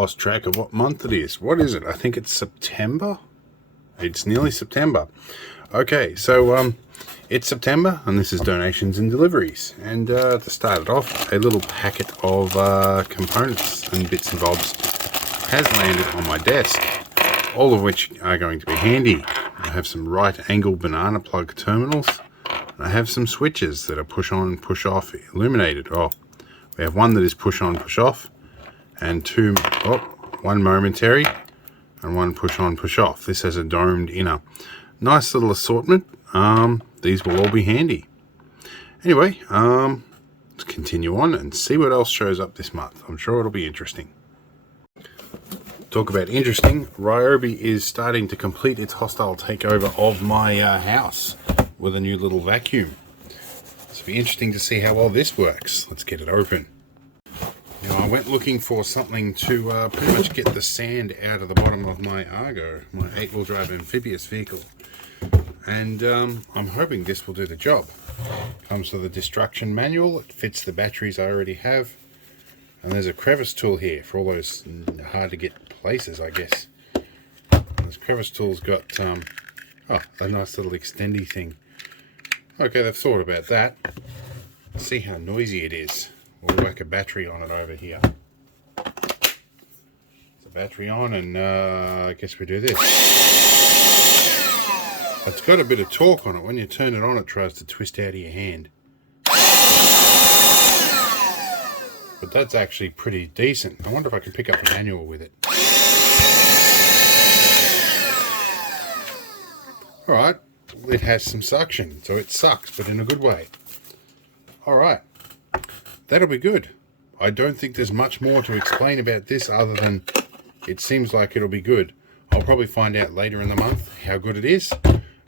lost track of what month it is. What is it? I think it's September. It's nearly September. Okay, so it's September, and this is donations and deliveries. And to start it off, a little packet of components and bits and bobs has landed on my desk, all of which are going to be handy. I have some right angle banana plug terminals. And I have some switches that are push on, push off illuminated. Oh, we have one that is push on, push off, and one momentary and one push on, push off. This has a domed inner. Nice little assortment. These will all be handy. Anyway, let's continue on and see what else shows up this month. I'm sure it'll be interesting. Talk about interesting. Ryobi is starting to complete its hostile takeover of my house with a new little vacuum. It'll be interesting to see how well this works. Let's get it open. Now, I went looking for something to pretty much get the sand out of the bottom of my Argo, my 8-wheel drive amphibious vehicle. And I'm hoping this will do the job. Comes with a destruction manual. It fits the batteries I already have. And there's a crevice tool here for all those hard to get places, I guess. This crevice tool's got a nice little extendy thing. Okay, they've thought about that. Let's see how noisy it is. We'll whack a battery on it over here. It's a battery on, and I guess we do this. It's got a bit of torque on it. When you turn it on, it tries to twist out of your hand. But that's actually pretty decent. I wonder if I can pick up a manual with it. Alright, it has some suction, so it sucks, but in a good way. Alright. That'll be good. I don't think there's much more to explain about this other than it seems like it'll be good. I'll probably find out later in the month how good it is.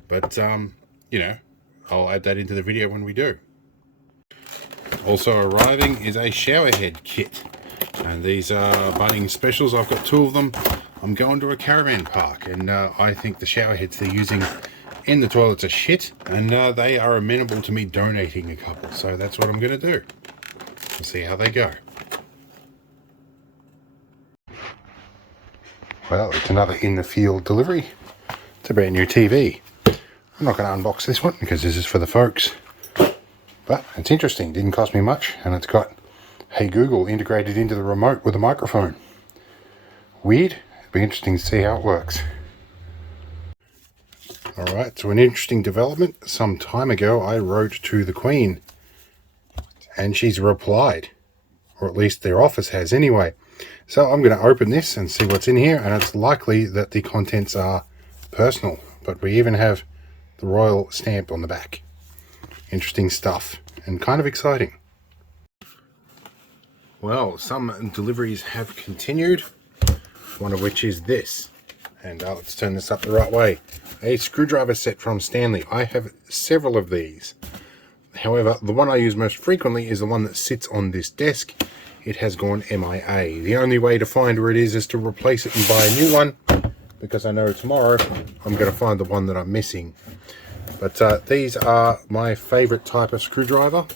But, you know, I'll add that into the video when we do. Also arriving is a shower head kit. And these are Bunnings specials. I've got 2 of them. I'm going to a caravan park. And I think the shower heads they're using in the toilets are shit. And they are amenable to me donating a couple. So that's what I'm going to do. We'll see how they go. Well, it's another in the field delivery. It's a brand new TV. I'm not going to unbox this one because this is for the folks. But it's interesting. Didn't cost me much, and it's got Hey Google integrated into the remote with a microphone. Weird. It'll be interesting to see how it works. Alright, so an interesting development. Some time ago I wrote to the Queen. And she's replied, or at least their office has anyway. So I'm going to open this and see what's in here, and it's likely that the contents are personal, but we even have the royal stamp on the back. Interesting stuff, and kind of exciting. Well, some deliveries have continued, one of which is this, and let's turn this up the right way. A screwdriver set from Stanley. I have several of these. However, the one I use most frequently is the one that sits on this desk. It has gone MIA. The only way to find where it is to replace it and buy a new one, because I know tomorrow I'm going to find the one that I'm missing. But these are my favorite type of screwdriver.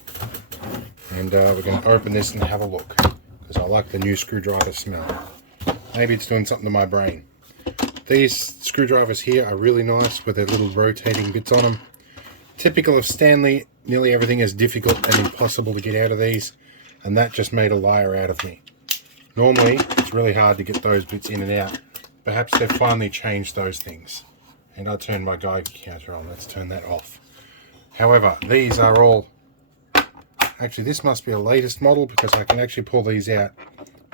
And we're going to open this and have a look, because I like the new screwdriver smell. Maybe it's doing something to my brain. These screwdrivers here are really nice with their little rotating bits on them. Typical of Stanley. Nearly everything is difficult and impossible to get out of these, and that just made a liar out of me. Normally, it's really hard to get those bits in and out. Perhaps they've finally changed those things. And I'll turn my Geiger counter on. Let's turn that off. However, these are all... Actually, this must be a latest model because I can actually pull these out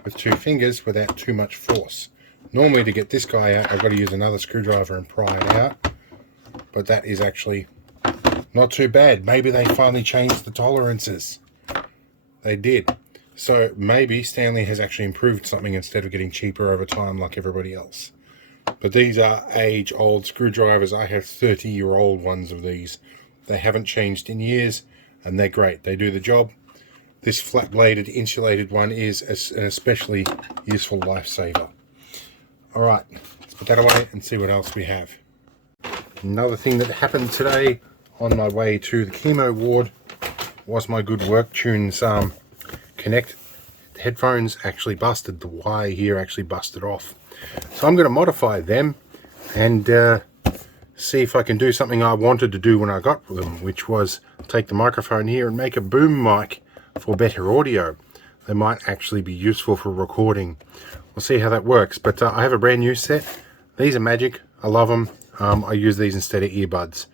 with 2 fingers without too much force. Normally, to get this guy out, I've got to use another screwdriver and pry it out. But that is actually... not too bad. Maybe they finally changed the tolerances. They did. So maybe Stanley has actually improved something instead of getting cheaper over time like everybody else. But these are age-old screwdrivers. I have 30-year-old ones of these. They haven't changed in years, and they're great. They do the job. This flat-bladed insulated one is an especially useful lifesaver. All right, let's put that away and see what else we have. Another thing that happened today on my way to the chemo ward was my Good Work Tunes Connect headphones actually busted. The wire here actually busted off. So I'm going to modify them and see if I can do something I wanted to do when I got them, which was take the microphone here and make a boom mic for better audio. They might actually be useful for recording. We'll see how that works. But I have a brand new set. These are magic. I love them. I use these instead of earbuds.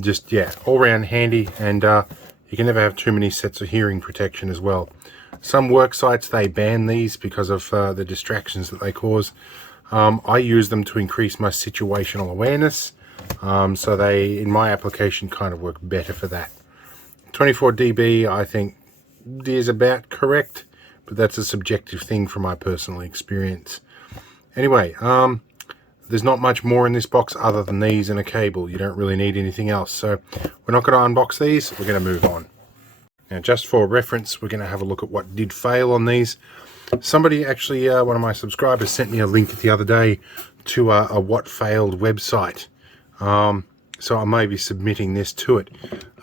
Just, yeah, all round handy, and you can never have too many sets of hearing protection as well. Some work sites, they ban these because of the distractions that they cause. I use them to increase my situational awareness, so they, in my application, kind of work better for that. 24 dB, I think, is about correct, but that's a subjective thing from my personal experience. Anyway, there's not much more in this box other than these and a cable. You don't really need anything else, so we're not going to unbox these. We're going to move on. Now, just for reference, we're going to have a look at what did fail on these. Somebody actually, one of my subscribers, sent me a link the other day to a what failed website. So I may be submitting this to it.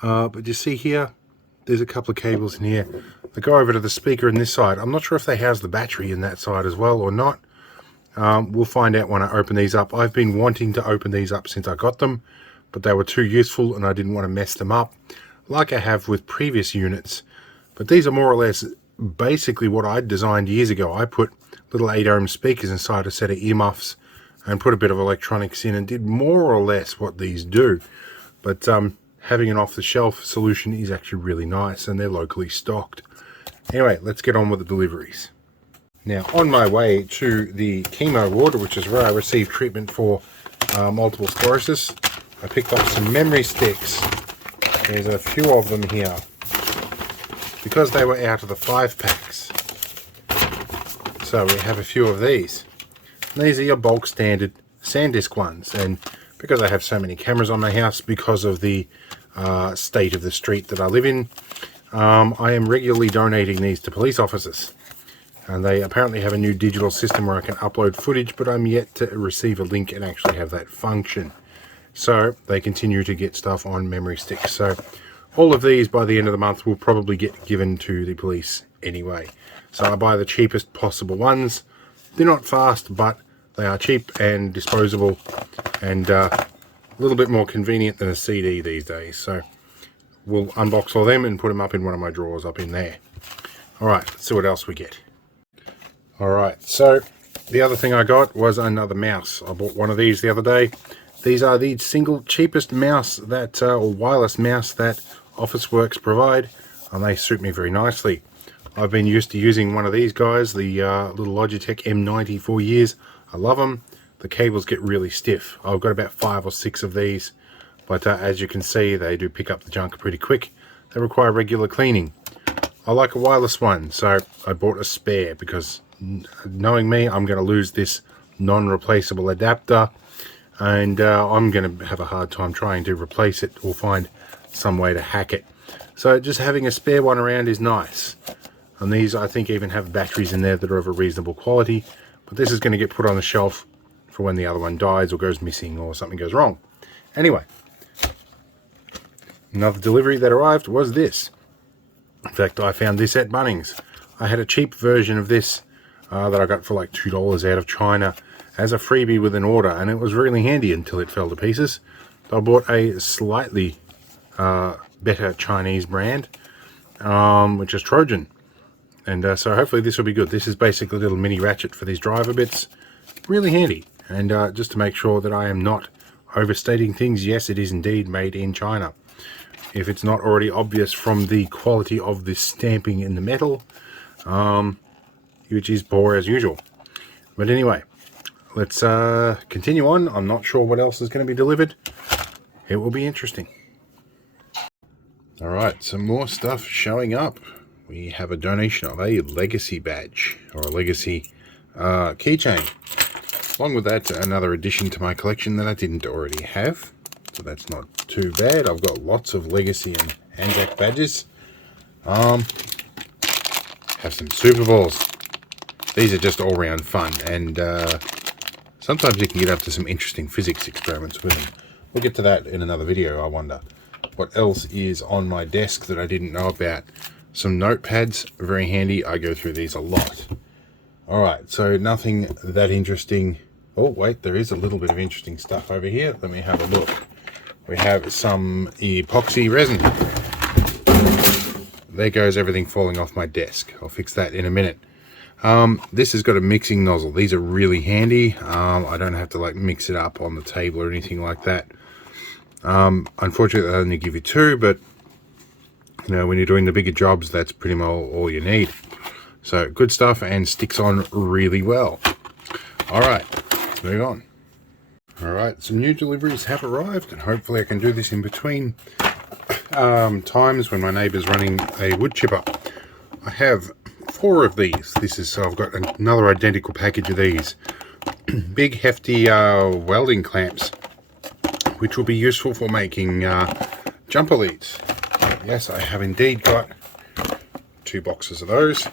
But you see here, there's a couple of cables in here. They go over to the speaker in this side. I'm not sure if they house the battery in that side as well or not. We'll find out when I open these up. I've been wanting to open these up since I got them, but they were too useful and I didn't want to mess them up like I have with previous units. But these are more or less basically what I designed years ago. I put little 8 ohm speakers inside a set of earmuffs and put a bit of electronics in and did more or less what these do. But having an off-the-shelf solution is actually really nice, and they're locally stocked. Anyway, let's get on with the deliveries. Now, on my way to the chemo ward, which is where I received treatment for multiple sclerosis, I picked up some memory sticks. There's a few of them here, because they were out of the 5-packs. So we have a few of these. And these are your bulk standard SanDisk ones, and because I have so many cameras on my house because of the state of the street that I live in, I am regularly donating these to police officers. And they apparently have a new digital system where I can upload footage, but I'm yet to receive a link and actually have that function. So they continue to get stuff on memory sticks. So all of these by the end of the month will probably get given to the police anyway. So I buy the cheapest possible ones. They're not fast, but they are cheap and disposable and a little bit more convenient than a CD these days. So we'll unbox all them and put them up in one of my drawers up in there. Alright, let's see what else we get. Alright, so the other thing I got was another mouse. I bought one of these the other day. These are the single cheapest mouse that, or wireless mouse that Officeworks provide, and they suit me very nicely. I've been used to using one of these guys, the little Logitech M90 for years. I love them. The cables get really stiff. I've got about 5 or 6 of these, but as you can see, they do pick up the junk pretty quick. They require regular cleaning. I like a wireless one, so I bought a spare because, knowing me, I'm going to lose this non-replaceable adapter, and I'm going to have a hard time trying to replace it or find some way to hack it. So just having a spare one around is nice. And these, I think, even have batteries in there that are of a reasonable quality, but this is going to get put on the shelf for when the other one dies or goes missing or something goes wrong. Anyway, another delivery that arrived was this. In fact, I found this at Bunnings. I had a cheap version of this that I got for like $2 out of China as a freebie with an order, and it was really handy until it fell to pieces. I bought a slightly better Chinese brand, which is Trojan, and so hopefully this will be good. This is basically a little mini ratchet for these driver bits. Really handy, and just to make sure that I am not overstating things, yes, it is indeed made in China. If it's not already obvious from the quality of the stamping in the metal, which is poor as usual. But anyway, let's continue on. I'm not sure what else is going to be delivered. It will be interesting. Alright, some more stuff showing up. We have a donation of a legacy badge, or a legacy keychain. Along with that, another addition to my collection that I didn't already have. So that's not too bad. I've got lots of legacy and Anzac badges. Have some Super Balls. These are just all round fun, and sometimes you can get up to some interesting physics experiments with them. We'll get to that in another video, I wonder. What else is on my desk that I didn't know about? Some notepads, very handy. I go through these a lot. All right, so nothing that interesting. Oh, wait, there is a little bit of interesting stuff over here. Let me have a look. We have some epoxy resin. There goes everything falling off my desk. I'll fix that in a minute. This has got a mixing nozzle. These are really handy. I don't have to like mix it up on the table or anything like that. Unfortunately, they only give you two, but you know, when you're doing the bigger jobs, that's pretty much all you need. So good stuff and sticks on really well. All right, let's move on. All right, some new deliveries have arrived, and hopefully I can do this in between times when my neighbour's running a wood chipper. I have 4 of these. So I've got another identical package of these. Big hefty welding clamps, which will be useful for making jumper leads. Yes, I have indeed got 2 boxes of those.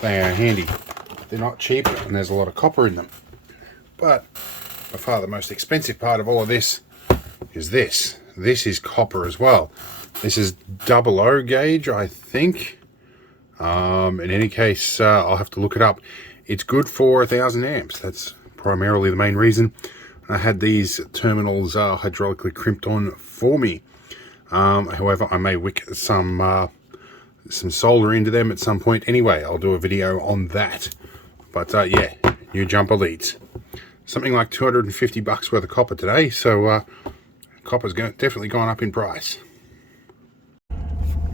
They are handy. They're not cheap and there's a lot of copper in them. But by far the most expensive part of all of this is this. This is copper as well. This is 00 gauge, I think. In any case, I'll have to look it up. It's good for 1000 amps. That's primarily the main reason. I had these terminals hydraulically crimped on for me. However, I may wick some solder into them at some point. Anyway, I'll do a video on that. But yeah, new jumper leads. Something like 250 bucks worth of copper today. So copper's definitely gone up in price.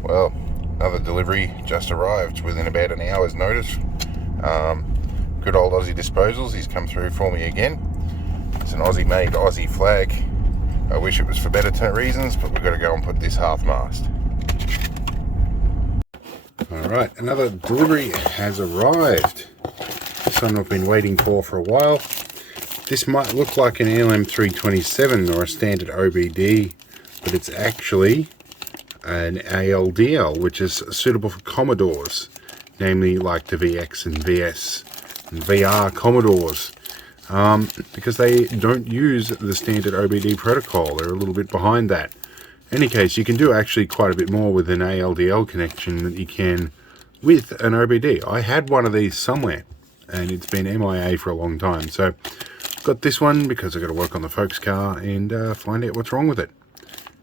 Well, another delivery just arrived within about an hour's notice. Good old Aussie Disposals. He's come through for me again. It's an Aussie made Aussie Flag. I wish it was for better reasons, but we've got to go and put this half mast. Alright, another delivery has arrived. This one I've been waiting for a while. This might look like an LM327 or a standard OBD, but it's actually an Aldl, which is suitable for Commodores, namely like the VX and VS and VR Commodores. Because they don't use the standard OBD protocol. They're a little bit behind that. In any case, you can do actually quite a bit more with an ALDL connection than you can with an OBD. I had one of these somewhere, and it's been MIA for a long time. So I've got this one because I've got to work on the folks' car and find out what's wrong with it.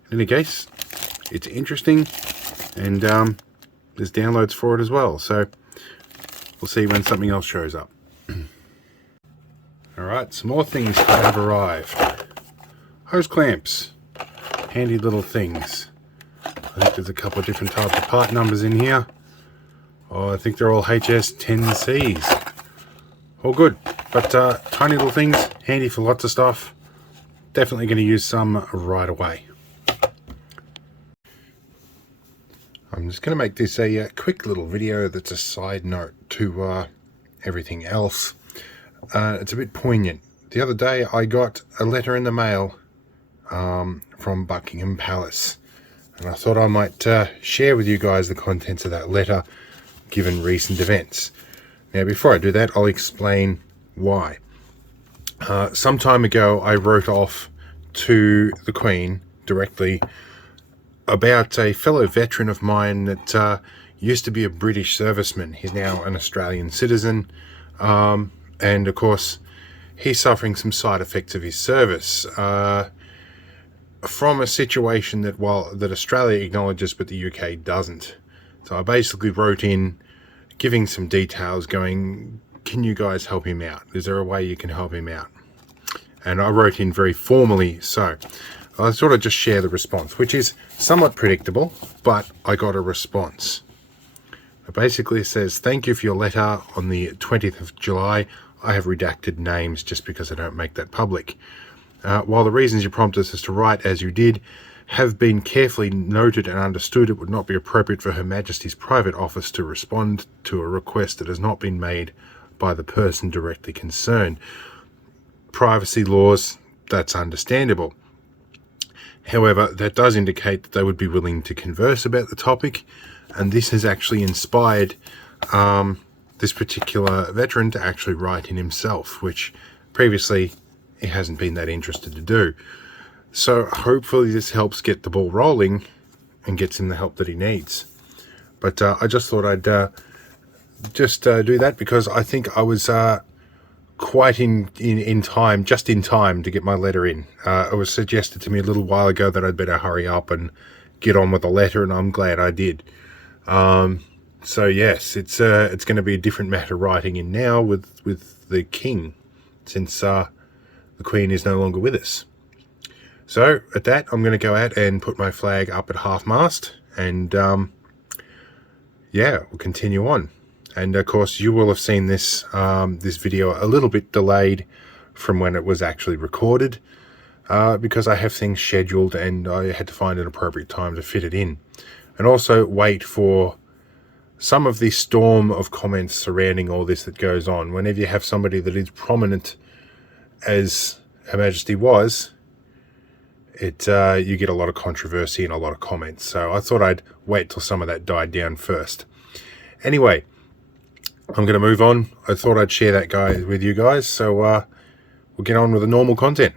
In any case, it's interesting, and there's downloads for it as well. So we'll see when something else shows up. Alright, some more things have arrived. Hose clamps. Handy little things. I think there's a couple of different types of part numbers in here. Oh, I think they're all HS10Cs. All good. But tiny little things, handy for lots of stuff. Definitely going to use some right away. I'm just going to make this a quick little video that's a side note to everything else. It's a bit poignant. The other day I got a letter in the mail from Buckingham Palace, and I thought I might share with you guys the contents of that letter given recent events. Now before I do that, I'll explain why. Some time ago I wrote off to the Queen directly about a fellow veteran of mine that used to be a British serviceman. He's now an Australian citizen. And of course, he's suffering some side effects of his service from a situation that Australia acknowledges, but the UK doesn't. So I basically wrote in, giving some details, going, "Can you guys help him out? Is there a way you can help him out?" And I wrote in very formally. So I sort of just share the response, which is somewhat predictable, but I got a response. It basically says, "Thank you for your letter on the 20th of July. I have redacted names just because I don't make that public. While the reasons you prompted us to write as you did have been carefully noted and understood, it would not be appropriate for Her Majesty's private office to respond to a request that has not been made by the person directly concerned. Privacy laws, that's understandable. However, that does indicate that they would be willing to converse about the topic, and this has actually inspired this particular veteran to actually write in himself, which previously he hasn't been that interested to do. So hopefully this helps get the ball rolling and gets him the help that he needs. But I just thought I'd do that because I think I was quite in time, just in time to get my letter in. It was suggested to me a little while ago that I'd better hurry up and get on with the letter, and I'm glad I did. So yes, it's going to be a different matter writing in now with the King, since the Queen is no longer with us. So at that, I'm going to go out and put my flag up at half-mast, and yeah, we'll continue on. And of course, you will have seen this this video a little bit delayed from when it was actually recorded, because I have things scheduled and I had to find an appropriate time to fit it in, and also wait for some of the storm of comments surrounding all this that goes on. Whenever you have somebody that is prominent, as Her Majesty was, you get a lot of controversy and a lot of comments. So I thought I'd wait till some of that died down first. Anyway, I'm going to move on. I thought I'd share that with you guys. So we'll get on with the normal content.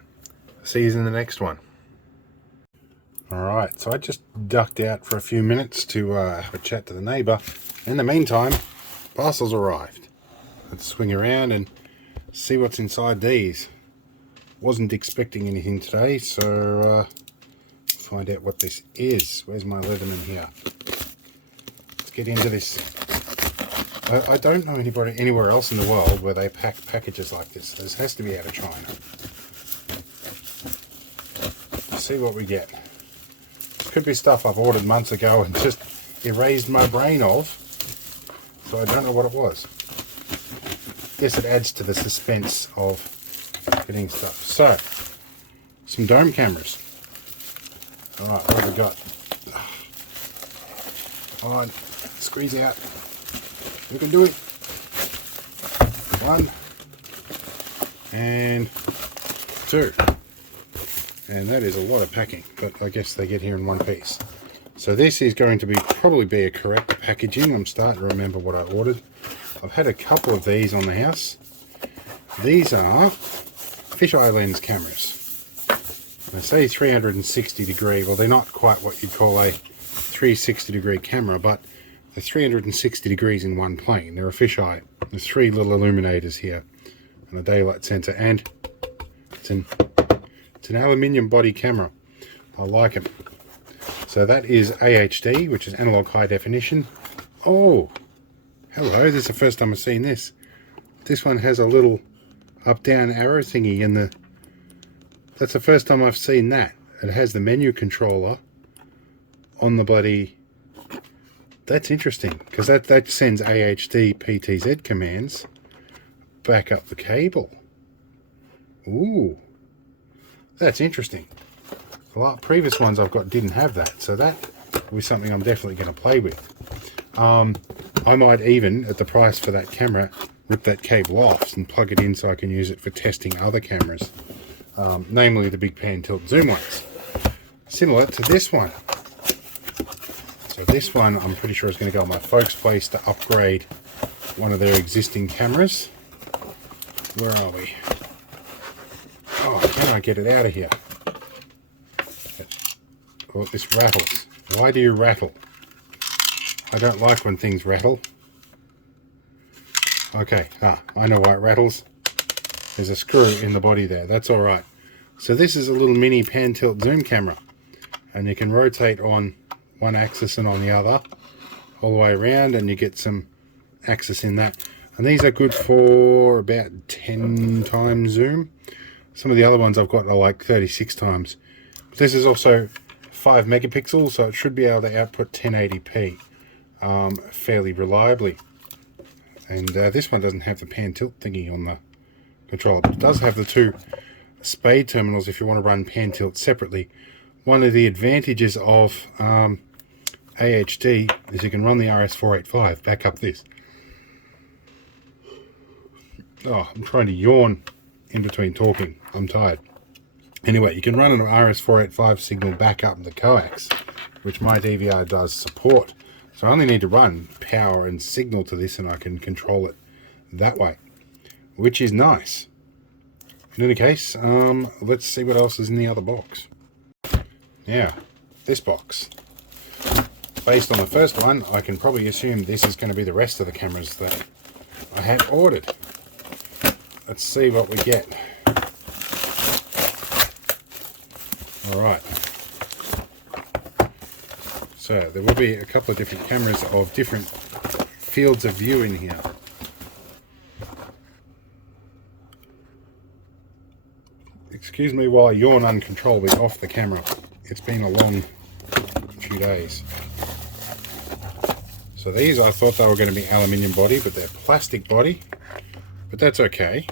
See you in the next one. Alright, so I just ducked out for a few minutes to have a chat to the neighbour. In the meantime, parcels arrived. Let's swing around and see what's inside these. Wasn't expecting anything today, so find out what this is. Where's my Leatherman here? Let's get into this. I don't know anybody anywhere else in the world where they pack packages like this. This has to be out of China. Let's see what we get. Could be stuff I've ordered months ago and just erased my brain of, so I don't know what it was. Guess it adds to the suspense of getting stuff. So, some dome cameras. Alright, what have we got? Come on, squeeze out. You can do it. 1 and 2. And that is a lot of packing, but I guess they get here in one piece. So this is going to probably be a correct packaging. I'm starting to remember what I ordered. I've had a couple of these on the house. These are fisheye lens cameras. They say 360 degree. Well, they're not quite what you'd call a 360 degree camera, but they're 360 degrees in one plane. They're a fisheye. There's 3 little illuminators here and a daylight sensor, and it's an aluminium body camera. I like them. So that is AHD, which is analog high definition. Oh, hello, this is the first time I've seen this. This one has a little up-down arrow thingy in the... That's the first time I've seen that. It has the menu controller on the bloody... That's interesting, because that sends AHD PTZ commands back up the cable. Ooh, that's interesting. The previous ones I've got didn't have that, so that will be something I'm definitely going to play with. I might even, at the price for that camera, rip that cable off and plug it in so I can use it for testing other cameras, namely the big pan tilt zoom ones, similar to this one. So this one I'm pretty sure is going to go on my folks' place to upgrade one of their existing cameras. Where are we? Oh, can I get it out of here? Oh, this rattles. Why do you rattle? I don't like when things rattle. Okay, I know why it rattles. There's a screw in the body there. That's all right. So this is a little mini pan tilt zoom camera, and you can rotate on one axis and on the other all the way around, and you get some axis in that. And these are good for about 10 times zoom. Some of the other ones I've got are like 36 times. But this is also 5 megapixels, so it should be able to output 1080p fairly reliably. And this one doesn't have the pan tilt thingy on the controller, but it does have the 2 spade terminals if you want to run pan tilt separately. One of the advantages of AHD is you can run the RS485 back up this. Oh, I'm trying to yawn in between talking. I'm tired. Anyway, you can run an RS485 signal back up the coax, which my DVR does support. So I only need to run power and signal to this and I can control it that way, which is nice. In any case, let's see what else is in the other box. Now, this box. based on the first one, I can probably assume this is going to be the rest of the cameras that I had ordered. Let's see what we get. Alright. So there will be a couple of different cameras of different fields of view in here. Excuse me while I yawn uncontrollably off the camera. It's been a long few days. So these, I thought they were going to be aluminium body, but they're plastic body. But that's okay.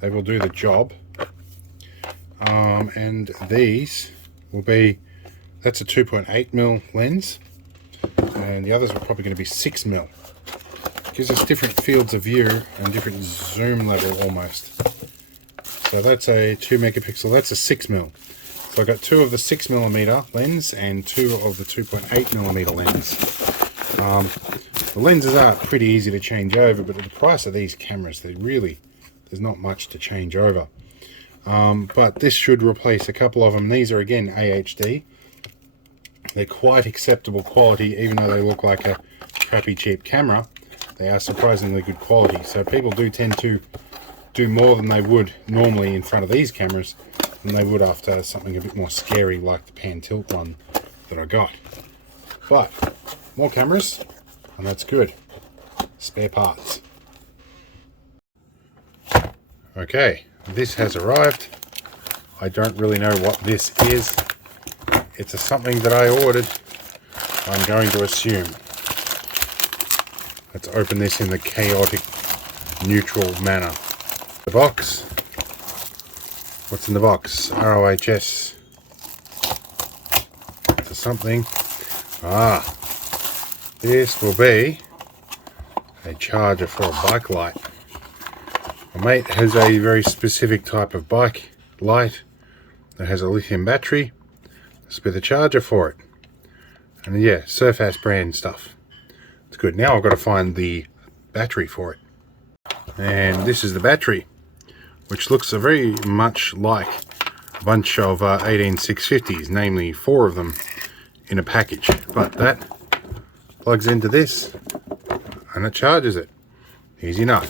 They will do the job. And these will be, that's a 2.8mm lens. And the others are probably going to be 6mm. Gives us different fields of view and different zoom level almost. So that's a 2 megapixel, that's a 6mm. So I got 2 of the 6mm lens and 2 of the 2.8mm lens. The lenses are pretty easy to change over, but at the price of these cameras, there's not much to change over. But this should replace a couple of them. These are again AHD. They're quite acceptable quality, even though they look like a crappy cheap camera. They are surprisingly good quality. So people do tend to do more than they would normally in front of these cameras than they would after something a bit more scary like the pan tilt one that I got. But more cameras, and that's good. Spare parts. Okay, this has arrived. I don't really know what this is. It's something that I ordered, I'm going to assume. Let's open this in the chaotic, neutral manner. The box. What's in the box? ROHS. It's something. This will be a charger for a bike light. My mate has a very specific type of bike light that has a lithium battery. This will be the charger for it. And yeah, Surface brand stuff. It's good. Now I've got to find the battery for it. And this is the battery, which looks very much like a bunch of 18650s, namely 4 of them in a package. But that plugs into this and it charges it. Easy enough.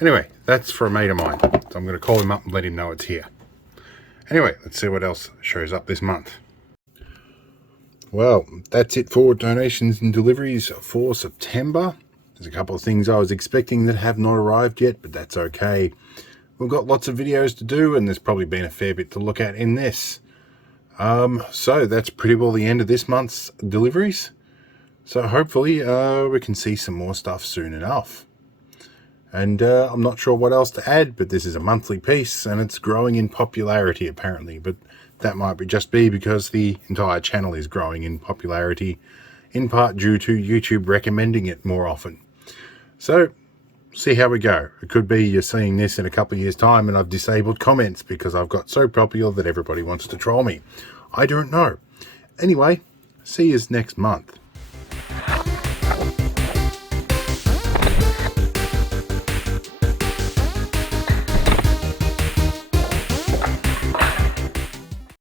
Anyway, that's for a mate of mine. So I'm going to call him up and let him know it's here. Anyway, let's see what else shows up this month. Well, that's it for donations and deliveries for September. There's a couple of things I was expecting that have not arrived yet, but that's okay. We've got lots of videos to do, and there's probably been a fair bit to look at in this. So that's pretty well the end of this month's deliveries. So hopefully we can see some more stuff soon enough. And I'm not sure what else to add, but this is a monthly piece, and it's growing in popularity apparently. But that might just be because the entire channel is growing in popularity, in part due to YouTube recommending it more often. So, see how we go. It could be you're seeing this in a couple of years' time and I've disabled comments because I've got so popular that everybody wants to troll me. I don't know. Anyway, see you next month.